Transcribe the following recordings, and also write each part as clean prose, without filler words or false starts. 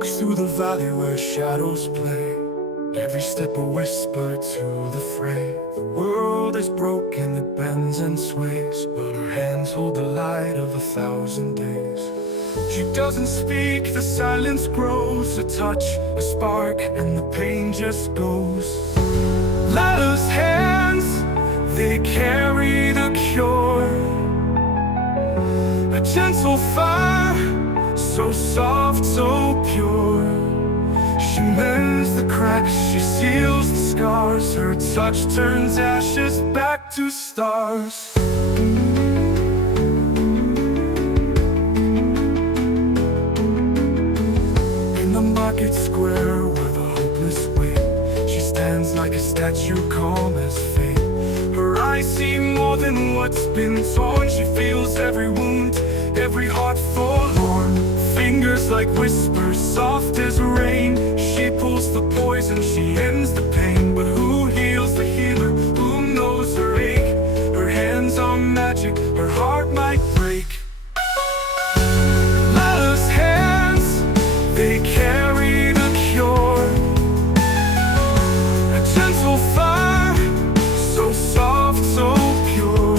walks through the valley where shadows play. Every step a whisper to the fray. The world is broken, it bends and sways, but her hands hold the light of 1,000 days. She doesn't speak, the silence grows. A touch, a spark, and the pain just goes. Lila's hands, they carry the cure. A gentle fire, so soft, so pure. She mends the cracks, she seals the scars. Her touch turns ashes back to stars. In the market square where the hopeless wait, she stands like a statue, calm as fate. Her eyes see more than what's been torn. She feels every wound, every heart forlorn. Fingers like whispers, soft as rain. She pulls the poison, she ends the pain. But who heals the healer? Who knows her ache? Her hands are magic, her heart might break. Lila's hands, they carry the cure. A gentle fire, so soft, so pure.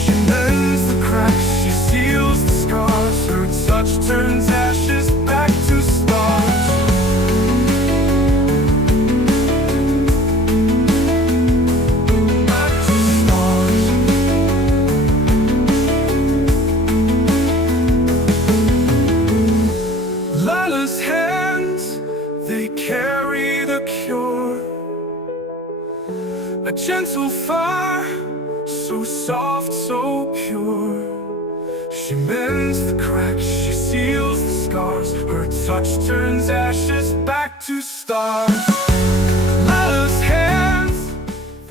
She mends the cracks, she seals the scars. Her touch turns ashes back to stars. Back to stars. Lila's hands, they carry the cure. A gentle fire, so soft, so pure. She mends the cracks, she seals the scars. Her touch turns ashes back to stars.